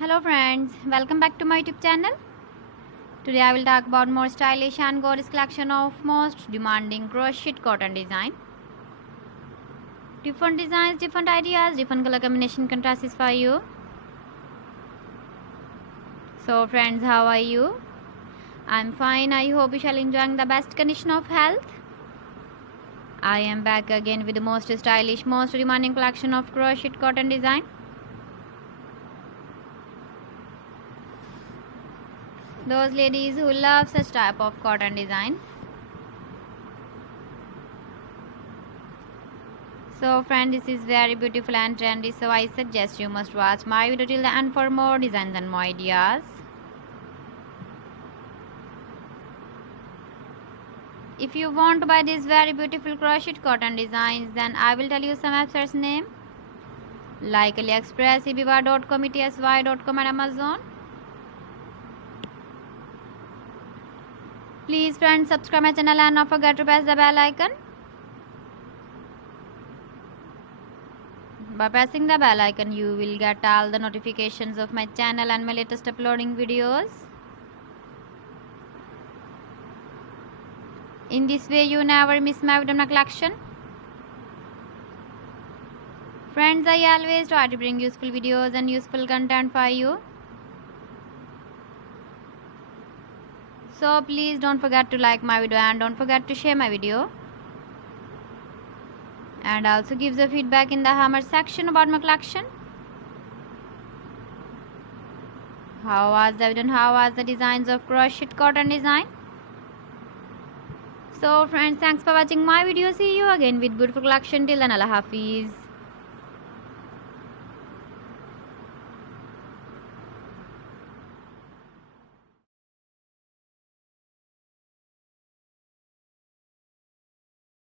Hello friends, welcome back to my YouTube channel. Today I will talk about more stylish and gorgeous collection of most demanding crochet cotton design. Different designs, different ideas, different color combination can satisfy you. So friends, how are you? I'm fine. I hope you shall enjoying the best condition of health. I am back again with the most stylish, most demanding collection of crochet cotton design. Those ladies who love such type of cotton design. So friend, this is very beautiful and trendy, so I suggest you must watch my video till the end for more designs and more ideas. If you want to buy these very beautiful crochet cotton designs, then I will tell you some websites name like AliExpress, eBay.com, etsy.com and Amazon. Please friends, subscribe my channel and not forget to press the bell icon. By pressing the bell icon, you will get all the notifications of my channel and my latest uploading videos. In this way, you never miss my video collection. Friends, I always try to bring useful videos and useful content for you. So please don't forget to like my video and don't forget to share my video. And also give the feedback in the comment section about my collection. How was the video and how was the designs of crochet cotton design? So friends, thanks for watching my video. See you again with beautiful collection. Till then, Allah Hafiz.